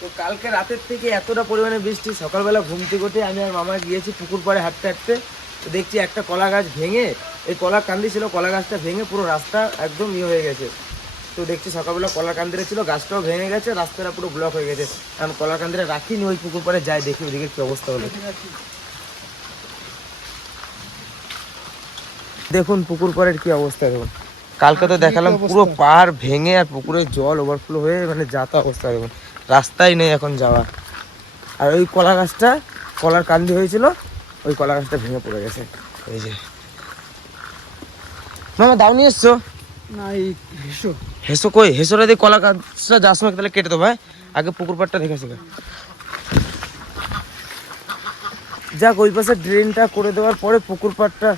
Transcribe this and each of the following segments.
তো কালকে রাতের থেকে এতটা পরিমাণে বৃষ্টি, সকালবেলা ঘুম থেকে উঠে আমি আর মামা গিয়েছি পুকুর পাড়ে হাঁটতে হাঁটতে। তো দেখছি একটা কলা গাছ ভেঙে, এই কলা কান্দি ছিল, কলা গাছটা ভেঙে পুরো রাস্তা একদম ইয়ে হয়ে গেছে। তো দেখছি সকালবেলা কলা কান্দিরে ছিল, গাছটাও ভেঙে গেছে, রাস্তাটা পুরো ব্লক হয়ে গেছে। কারণ কলা কান্দিরে রাখিনি, ওই পুকুর পাড়ে যাই, দেখি ওদিকে কী অবস্থা হলো। দেখুন পুকুর পাড়ের কী অবস্থা, দেখুন। কালকে তো দেখালাম পুরো পাহাড় ভেঙে আর পুকুরের জল ওভারফ্লো হয়ে মানে যাতা অবস্থা দেখুন রাস্তাই নেই এখন যাওয়ার। আর ওই কলা গাছটা কলার কান্দি হয়েছিল ওই কলা গাছটা ভেঙে পড়ে গেছে। এই যে। মামা দাও নিয়ে এসছো? না এই হেসো। হেসো কই? হেসোটা দিয়ে কলা গাছটা যাস সময় তাহলে কেটে দেবো হ্যাঁ? আগে পুকুর পাড়টা দেখে শেখা যাক ওই পাশে ড্রেনটা করে দেওয়ার পরে পুকুর পাড়টা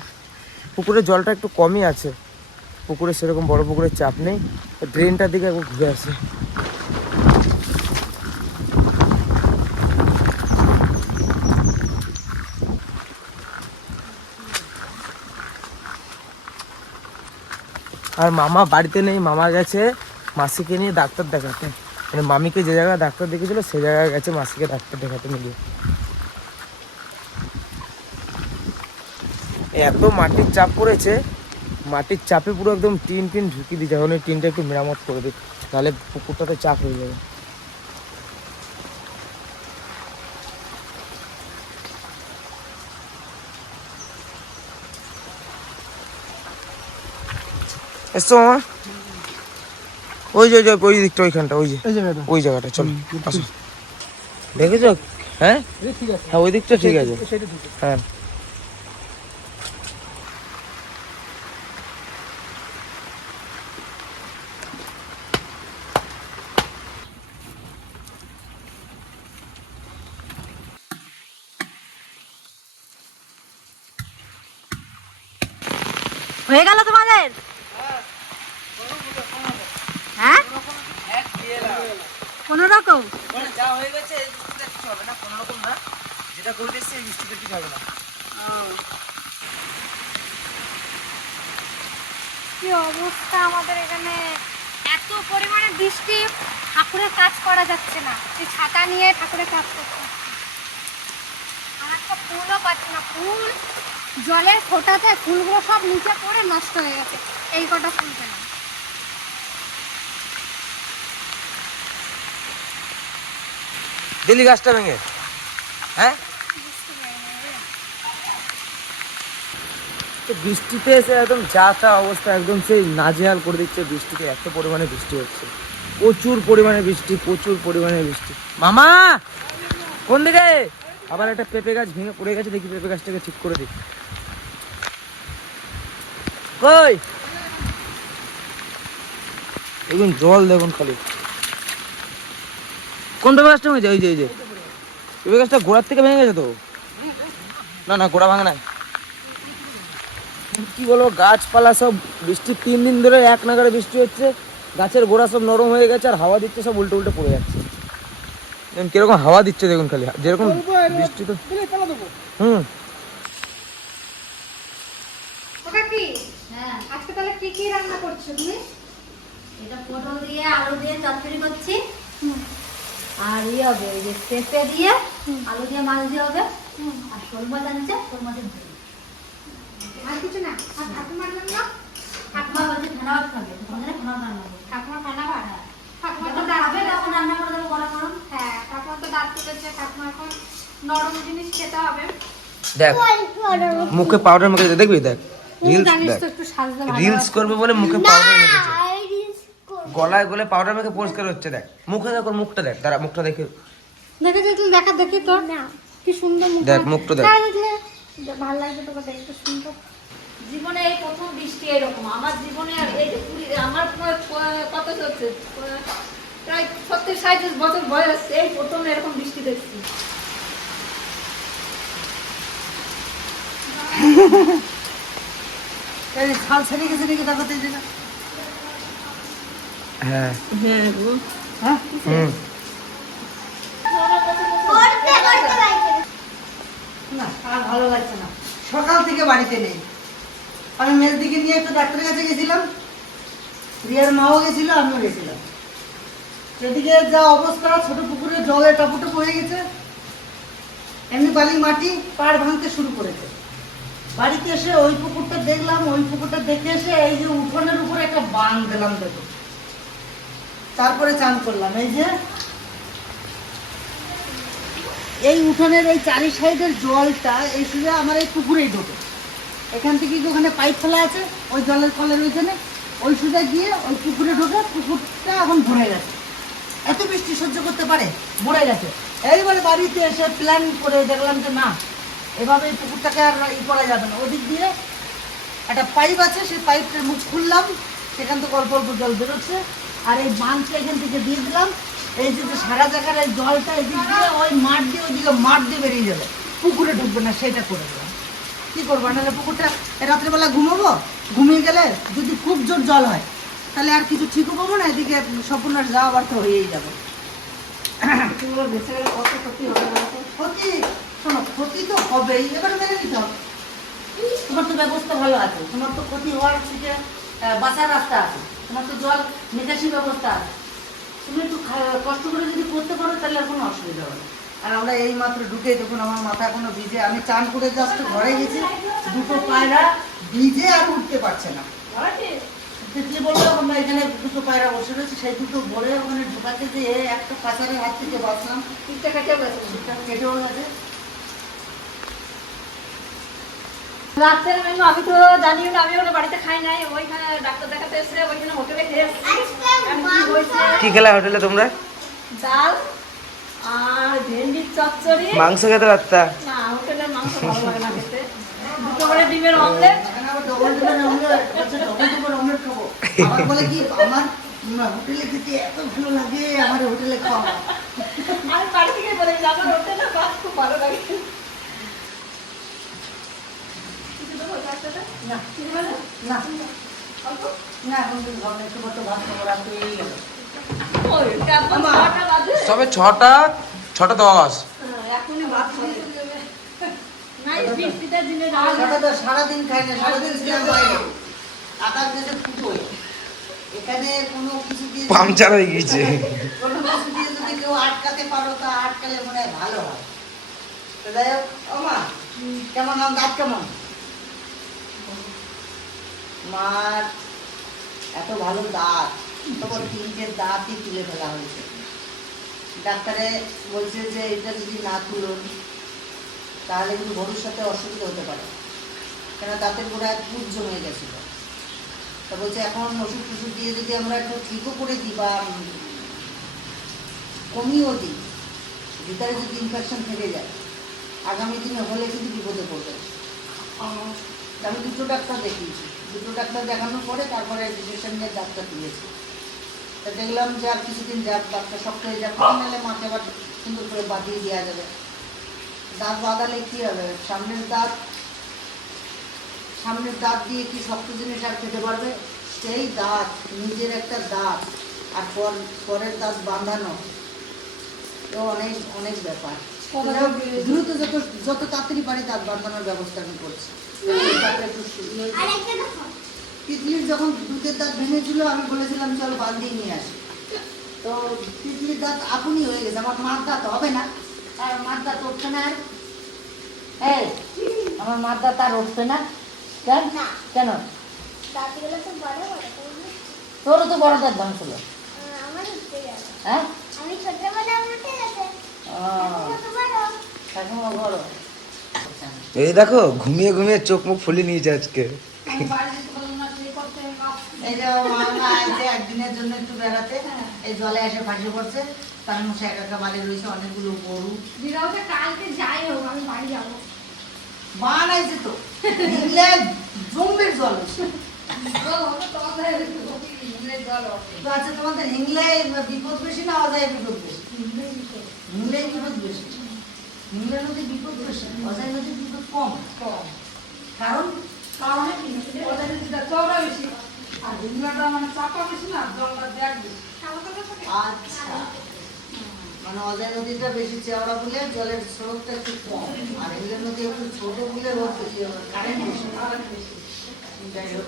পুকুরের জলটা একটু কমই আছে। পুকুরে সেরকম বড় পুকুরের চাপ নেই। ড্রেনটার দিকে একবার ঘুরে আসে। আর মামা বাড়িতে নেই, মামা গেছে মাসিকে নিয়ে ডাক্তার দেখাতে। মানে মামিকে যে জায়গায় ডাক্তার দেখেছিল সে জায়গায় গেছে মাসিকে ডাক্তার দেখাতে মিলিয়ে এত মাটির চাপ পড়েছে মাটির চাপে পুরো একদম টিন টিন ঢুকিয়ে এখন ওই টিনটা একটু মেরামত করে দিই তাহলে পুকুরটাতে চাপ হয়ে যাবে। এসছো মামা? ওই যে ওই দিকটা ওইখানটা ওই যে ওই জায়গাটা চলো আসো। দেখেছ? হ্যাঁ? ঠিক আছে। হ্যাঁ ওই দিকটা ঠিক আছে। হ্যাঁ। হয়ে গেল তোমাদের? হ্যাঁ? রকম? কি অবস্থা আমাদের এখানে? এত পরিমাণে বৃষ্টি, ঠাকুরের কাজ করা যাচ্ছে না। এই ছাতা নিয়ে ঠাকুরের কাজ করতে হচ্ছে। আর একটা ফুলও পাচ্ছি না, ফুল। জলের ফোটাতে ফুলগুলো সব নিচে পড়ে নষ্ট হয়ে গেছে। এই কটা ফুল পেলাম। দিল্লি গাছটা ভেঙে? হ্যাঁ? তো বৃষ্টিতে এসে একদম যা তা অবস্থা একদম সেই নাজেহাল করে দিচ্ছে বৃষ্টিতে এত পরিমাণে বৃষ্টি হচ্ছে। প্রচুর পরিমাণে বৃষ্টি প্রচুর পরিমাণে বৃষ্টি। মামা! কোন দিকে? আবার একটা পেঁপে গাছ ভেঙে পড়ে গেছে, দেখি পেঁপে গাছটাকে ঠিক করে দিই। কই? দেখুন, জল দেখুন খালি। কোন পেঁপে গাছটা ভেঙেছে? ওই যে ওই যে। পেঁপে গাছটা গোড়ার থেকে ভেঙে গেছে তো? না না, গোড়া ভাঙা কি বলো গাছপালা সব বৃষ্টি, তিন দিন ধরে এক নাগারে বৃষ্টি হচ্ছে, গাছের গোড়া সব নরম হয়ে গেছে, আর হাওয়া দিচ্ছে, সব উল্টো উল্টো পড়ে যাচ্ছে। কীরকম হাওয়া দিচ্ছে, দেখুন খালি। যেরকম বৃষ্টি তো হুম। আজকে তাহলে কি কি রান্না করছ তুমি? এটা পটল দিয়ে আলু দিয়ে চচ্চড়ি করছি। আর ইয়ে হবে যে পেঁপে দিয়ে আলু দিয়ে মাছ দিয়ে হবে। আর শোল মাছ আনছে শোল মাছের আর কিছু না? আর ঠাকুমার জন্য? ঠাকুমা বলছে ঠান্ডা ভাত খাবে তোমাদের ঠান্ডা ভাত রান্না করব। ঠাকুমার ভাত ঠাকুমা তো রান্না করে দেবো গরম গরম। হ্যাঁ ঠাকুমা তো দাঁত তুলেছে ঠাকুমা এখন নরম জিনিস খেতে হবে। দেখ মুখে পাউডার মেখে দেখবি দেখ রিলস দেখ। একটু রিলস করবে বলে মুখে পাউডার মেখেছে গলায় গলে পাউডার মেখে পরিষ্কার হচ্ছে দেখ। মুখে দেখ ওর মুখটা দেখ দাঁড়া মুখটা দেখে। দেখে দেখি দেখা দেখি তো কি সুন্দর মুখ দেখ, মুখটা দেখ। ভালো লাগছে তোকে দেখতে সুন্দর। জীবনে এই প্রথম বৃষ্টি এরকম। আমার জীবনে আর এই যে কুড়ি আমার কত চলছে? প্রায় সত্তর সাঁত্রিশ বছর বয়স এই প্রথম এরকম বৃষ্টি দেখছি। ছাল ছেড়ে গেছে নাকি দেখাতে যে হ্যাঁ। হ্যাঁ হুম। না আর ভালো লাগছে না। সকাল থেকে বাড়িতে নেই। আমি মেয়ের দিকে নিয়ে একটু ডাক্তারের কাছে গেছিলাম। রিয়ার মাও গেছিল আমিও গেছিলাম। এদিকে যা অবস্থা ছোট পুকুরে জলে টাপুটুপু হয়ে গেছে। এমনি বালি মাটি পাড় ভাঙতে শুরু করেছে। বাড়িতে এসে ওই পুকুরটা দেখলাম, ওই পুকুরটা দেখে এসে এই যে উঠোনের উপরে একটা বান দিলাম দেখো। তারপরে চান করলাম, এই যে এই উঠোনের এই চারি সাইডের জলটা এই শুধু আমার এই পুকুরেই ঢোকে। এখান থেকে কি ওখানে পাইপ ফেলা আছে, ওই জলের কলের ওইখানে ওই সুদা গিয়ে ওই পুকুরে ঢোকে, পুকুরটা এখন ভরে গেছে। এত বৃষ্টি সহ্য করতে পারে ভরে গেছে। এইবারে বাড়িতে এসে প্ল্যান করে দেখলাম যে না এভাবে এই পুকুরটাকে আর ই করা যাবে না। ওদিক দিয়ে একটা পাইপ আছে সেই পাইপটার মুখ খুললাম সেখান থেকে অল্প অল্প জল বেরোচ্ছে। আর এই বাঁধটা এখান থেকে দিয়ে দিলাম। এই যে সারা জায়গার এই জলটা এদিক দিয়ে ওই মাঠ দিয়ে ওইদিকে মাঠ দিয়ে বেরিয়ে যাবে। পুকুরে ঢুকবে না সেটা করে দিলাম। কি করব? নাহলে পুকুরটা রাত্রেবেলা ঘুমাবো? ঘুমিয়ে গেলে যদি খুব জোর জল হয় তাহলে আর কিছু ঠিকও পাবো না এদিকে সম্পূর্ণ যাওয়া তো হয়েই যাবে। ক্ষতি? শোনো ক্ষতি তো হবেই। এবারে মেনে নিতে হবে। তোমার তো ব্যবস্থা ভালো আছে। তোমার তো ক্ষতি হওয়ার থেকে বাঁচার রাস্তা আছে। তোমার তো জল নিকাশি ব্যবস্থা আছে। তুমি একটু কষ্ট করে যদি করতে পারো তাহলে আর কোনো অসুবিধা হবে। আর আমরা এই মাত্র ঢুকে দেখুন আমার মাথা এখনও ভিজে। আমি চান করে জাস্ট ঘরে গেছি। দুটো পায়রা ভিজে আর উঠতে পারছে না। তিতলি বলল আমরা এখানে দুটো পায়রা বসে রয়েছে সেই দুটো বলে ওখানে ঢুকাতে যে একটা কাঁচারের হাত থেকে বাঁচলাম। ঠিকঠাক কেটেও গেছে ঠিকঠাক কেটেও গেছে রাত্রে আমি আমি তো জানিও না আমি ওটা বাড়িতে খাই নাই। ওইখানে ডাক্তার দেখাতে এসে ওইখানে হোটেলে খেয়ে কি খেলা হোটেলে তোমরা? ডাল আর ভেন্ডির চচ্চড়ি। মাংস খেতে পারতা? না হোটেলের মাংস ভালো লাগে না খেতে। দুটো করে ডিমের অমলেট খাব। আমার বলে কি আমার হোটেলে খেতে এত ভালো লাগে আমার হোটেলে খাওয়া আমি বাড়ি থেকে বলে আমার হোটেলে ভাত খুব ভালো লাগে কিছু দেবো ডাক্তারটা? না কিছু দেবো না? না অল্প? না এখন তুমি ভাবনা একটু মতো ভাত খাব রাত হয়েই গেল ওই, তারপর আমা। সবে ছটা ছটা দশ হ্যাঁ, সারাদিন খাই না সারাদিন বাইরে আকাশ যেতে ফুটোয় এখানে কোনো কিছু দিয়ে পাংচার হয়ে গেছে কোনো কিছু দিয়ে যদি কেউ আটকাতে পারো তা আটকালে মনে হয় ভালো হয়। যাই হোক ও মা কেমন দাঁত কেমন? মার এত ভালো দাঁত। তখন তিনটে দাঁতই তুলে ফেলা হয়েছে। ডাক্তারে বলছে যে এটা যদি না তুলুন তাহলে কিন্তু ভবিষ্যতে অসুবিধা হতে পারে। কেন দাঁতের গোড়ায় পুজ জমে গেছিল। তা বলছে এখন ওষুধ টষুধ দিয়ে যদি আমরা একটু ঠিকও করে দিই বা কমিয়েও দিই ভিতরে যদি ইনফেকশন থেকে যায় আগামী দিনে হলে কিন্তু বিপদে পড়বে। আমি দুটো ডাক্তার দেখিয়েছি। দুটো ডাক্তার দেখানোর পরে তারপরে ডিসিশন নিয়ে ডাক্তার দিয়েছি তা দেখলাম যে আর কিছুদিন যাক ডাক্তার শক্ত হয়ে। যাক নাহলে মাকে আবার সুন্দর করে বাঁধিয়ে দেওয়া যাবে। দাঁত বাঁধালে কী হবে? সামনের দাঁত সামনের দাঁত দিয়ে কি শক্ত জিনিস আর খেতে পারবে? সেই দাঁত নিজের একটা দাঁত আর পর পরের দাঁত বাঁধানো। তো অনেক অনেক ব্যাপার। দ্রুত যত যত তাড়াতাড়ি পারি দাঁত বাঁধানোর ব্যবস্থা আমি করছি। তিতলির যখন দুধের দাঁত ভেঙেছিল আমি বলেছিলাম চল বান্ধিয়ে নিয়ে আসি। তো তিতলির দাঁত আপনি হয়ে গেছে আমার মার দাঁত হবে না। আর মার দাঁত উঠছে না আর। এই আমার মার দাঁত আর উঠবে না। কেন? কেন? তোরও তো বড় দাঁত ভাঙছিল। গেল হ্যাঁ? আমি ছোটবেলায় এই দেখো ঘুমিয়ে ঘুমিয়ে চোখ মুখ ফুলে নিয়েছে আজকে। এই যে মা আছে একদিনের জন্য একটু বেড়াতে এই জলে এসে ফাঁসে পড়ছে। তার একা একা বাড়ি রয়েছে অনেকগুলো গরু। কালকে যাই হোক আমি বাড়ি যাব। বানাইছে তো। ইংল্যান্ড জম্বির জল। জল তো আমাদের ইংরেজ জল হবে। তো আচ্ছা তোমাদের বিপদ বেশি না অজায় বিপদ বেশি? হিংলায় বিপদ বেশি হিংলা নদীর বিপদ বেশি অজায় নদীর বিপদ কম কম। কারণ কারণে? ওদের যেটা চওড়া বেশি। আর হিমলাটা মানে চাপা বেশি না, জলটা দেখ বেশি। আচ্ছা মানে অজয় নদীটা বেশি চওড়া বলে জলের স্রোতটা একটু কম আর হিংলা নদী একটু ছোট বলে ওর কারেন্ট বেশি যাই হোক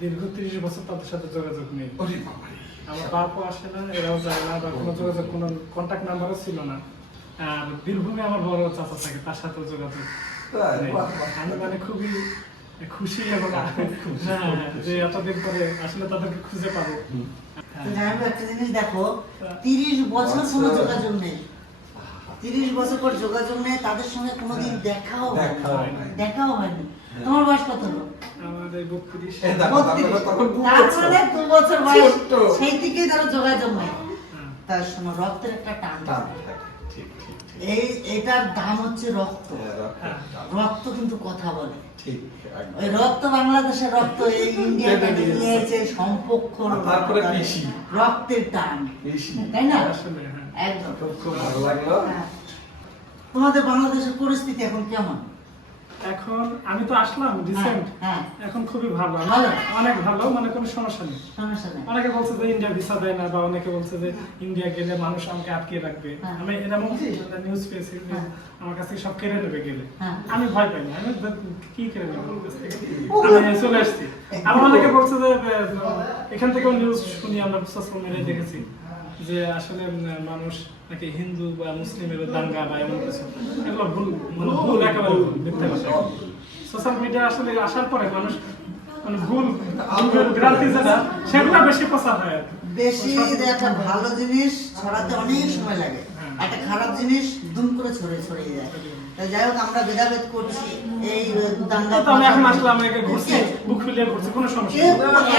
দীর্ঘ তিরিশ বছর তাদের সাথে যোগাযোগ নেই। আমার বাপও আসে না এরাও যায় না বা কোনো যোগাযোগ কোনো কন্ট্যাক্ট নাম্বারও ছিল না। আর বীরভূমে আমার বড় চাচা থাকে তার সাথেও যোগাযোগ। আমি মানে খুবই খুশি এবং হ্যাঁ, যে এতদিন পরে আসলে তাদেরকে খুঁজে পাবো। হ্যাঁ। একটা জিনিস দেখো তিরিশ বছর কোনো আচ্ছা। যোগাযোগ নেই। তিরিশ বছর পর যোগাযোগ নেই তাদের সঙ্গে কোনোদিন দেখাও হয়নি। দেখাও হয়নি। হ্যাঁ। তোমার বয়স কত রক্ত। কিন্তু কথা বলে। রক্ত বাংলাদেশের রক্ত এই নিয়েছে তারপরে বেশি রক্তের টান। তাই না? একদম। হ্যাঁ। তোমাদের বাংলাদেশের পরিস্থিতি এখন কেমন? এখন আমি তো আসলাম রিসেন্ট হ্যাঁ। এখন খুবই ভালো? অনেক ভালো মানে কোনো সমস্যা নেই। অনেকে বলছে যে ইন্ডিয়া ভিসা দেয় না বা অনেকে বলছে যে ইন্ডিয়া গেলে মানুষ আমাকে আটকে রাখবে। হ্যাঁ। আমি এরকম নিউজ পেয়েছি আমার কাছে সব কেড়ে নেবে গেলে। হ্যাঁ। আমি ভয় পাই না। আমি কি কেড়ে নেবে? আমি চলে আসছি। আবার অনেকে বলছে যে এখান থেকেও নিউজ শুনি আমরা সোশ্যাল মিডিয়ায় দেখেছি। যে আসলে মানুষ নাকি হিন্দু বা মুসলিমের দাঙ্গা বা এমন কিছু। এগুলো ভুল মানে ভুল একেবারে ভুল মিথ্যা কথা। সোশ্যাল মিডিয়া আসলে আসার পরে মানুষ মানে ভুল ভ্রান্তি যেটা সেগুলো বেশি প্রচার হয় বেশি একটা ভালো জিনিস ছড়াতে অনেক সময় লাগে। একটা খারাপ জিনিস দুম করে ছড়ে ছড়িয়ে যায়। যাই হোক আমরা ভেদাভেদ করছি এই দাঙ্গা আমি এখন আসলাম একে ঘুরছি বুক ফুলিয়ে ঘুরছি কোনো সমস্যা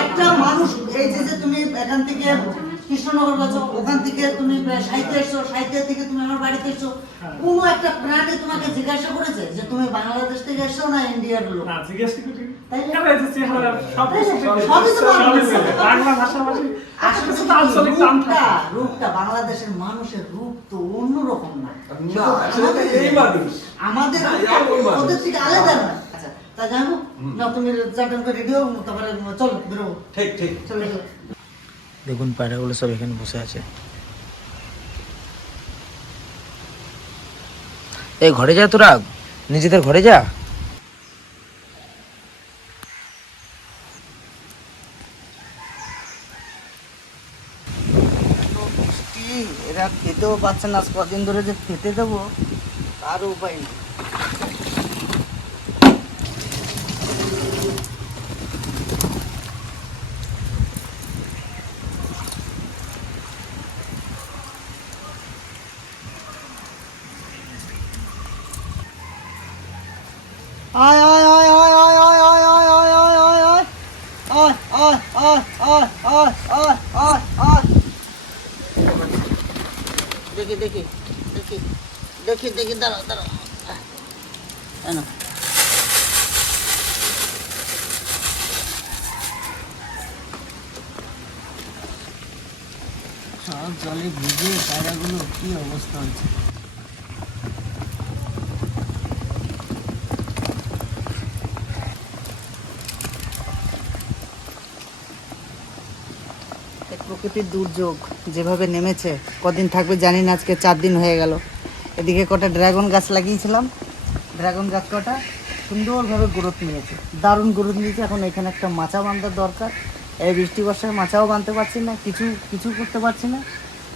একটা মানুষ এই যে তুমি এখান থেকে কৃষ্ণনগর গেছো ওখান থেকে তুমি সাহিত্য এসছো সাহিত্য থেকে তুমি আমার বাড়িতে এসছো। কোন একটা প্রাণী তোমাকে জিজ্ঞাসা করেছে যে তুমি বাংলাদেশ থেকে এসছো না ইন্ডিয়ার লোক? বাংলাদেশের মানুষের রূপ তো অন্যরকম না। আমাদের থেকে আলাদা না। আচ্ছা তা জানো না তুমি রেডিও তারপরে চলো বেরো ঠিক ঠিক। চলো। দেখুন, পায়রাগুলো সব এখানে বসে আছে। এই ঘরে যা তোরা, নিজেদের ঘরে যা। এরা খেতেও পাচ্ছে না কদিন ধরে যে খেতে দেবো, তার উপায় নেই। দাঁড়াও দাঁড়াও। কেন সব জলে ভিজে পায়রাগুলো কি অবস্থা হয়েছে? প্রকৃতির দুর্যোগ যেভাবে নেমেছে কদিন থাকবে জানি না আজকে চার দিন হয়ে গেল। এদিকে কটা ড্রাগন গাছ লাগিয়েছিলাম। ড্রাগন গাছ কটা সুন্দরভাবে গ্রোথ নিয়েছে। দারুণ গ্রোথ নিয়েছে। এখন এখানে একটা মাচা বাঁধার দরকার। এই বৃষ্টি বর্ষায় মাচাও বাঁধতে পারছি না, কিছু কিছু করতে পারছি না।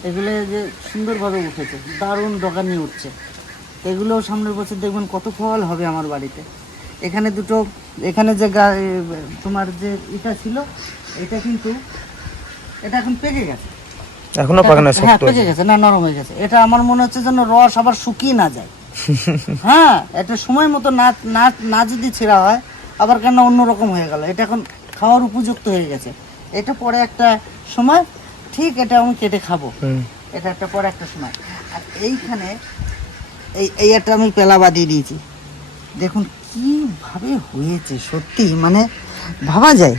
এগুলো যে সুন্দরভাবে উঠেছে, দারুণ নিয়ে উঠছে। এগুলোও সামনের বছর দেখবেন কত ফল হবে আমার বাড়িতে। এখানে দুটো, এখানে যে তোমার যে এটা ছিল, এটা কিন্তু, এটা এখন পেকে গেছে। এখনও পাকে না হ্যাঁ শক্ত পেকে গেছে না নরম হয়ে গেছে। এটা আমার মনে হচ্ছে যেন রস আবার শুকিয়ে না যায়। হ্যাঁ এটা সময় মতো না না না যদি ছেঁড়া হয় আবার কেন অন্যরকম হয়ে গেল? এটা এখন খাওয়ার উপযুক্ত হয়ে গেছে। এটা পরে একটা সময় ঠিক এটা আমি কেটে খাব। এটা একটা পরে একটা সময়। আর এইখানে এই এই একটা আমি পেলা বাদিয়ে দিয়েছি। দেখুন কীভাবে হয়েছে সত্যি মানে ভাবা যায়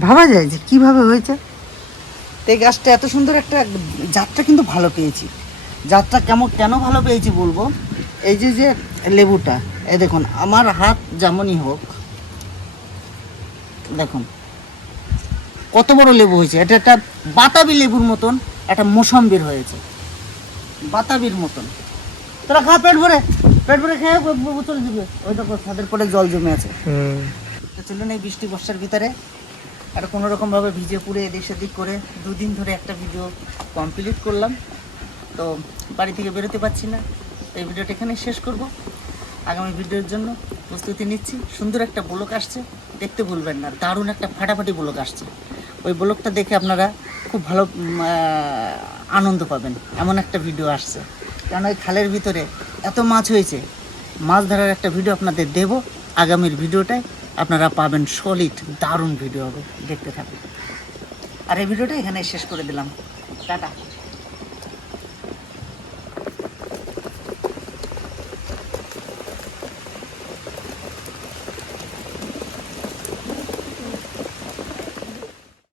ভাবা যায় যে কীভাবে হয়েছে। তো এই গাছটা এত সুন্দর একটা জাতটা কিন্তু ভালো পেয়েছি। জাতটা কেমন কেন ভালো পেয়েছি বলব? এই যে যে লেবুটা এই দেখুন আমার হাত যেমনই হোক দেখুন কত বড় লেবু হয়েছে। এটা একটা বাতাবি লেবুর মতন একটা মোসাম্বির হয়েছে। বাতাবির মতন। তোরা খা পেট ভরে পেট ভরে খেয়ে ব- ব- চলে যাবে। ওই দেখো ছাদের পরে জল জমে আছে। চলুন এই বৃষ্টি বর্ষার ভিতরে একটা কোনো রকমভাবে ভিজে পুড়ে এদিক সেদিক করে দুদিন ধরে একটা ভিডিও কমপ্লিট করলাম। তো বাড়ি থেকে বেরোতে পারছি না। এই ভিডিওটা এখানে শেষ করব। আগামী ভিডিওর জন্য প্রস্তুতি নিচ্ছি। সুন্দর একটা ব্লক আসছে। দেখতে ভুলবেন না, দারুণ একটা ফাটাফাটি ব্লক আসছে। ওই ব্লকটা দেখে আপনারা খুব ভালো আনন্দ পাবেন। এমন একটা ভিডিও আসছে। কারণ ওই খালের ভিতরে এত মাছ হয়েছে। মাছ ধরার একটা ভিডিও আপনাদের দেব আগামীর ভিডিওটায়। আপনারা পাবেন সলিড দারুণ ভিডিও হবে দেখতে থাকুন। আর এই ভিডিওটা এখানে শেষ করে দিলাম। টাটা।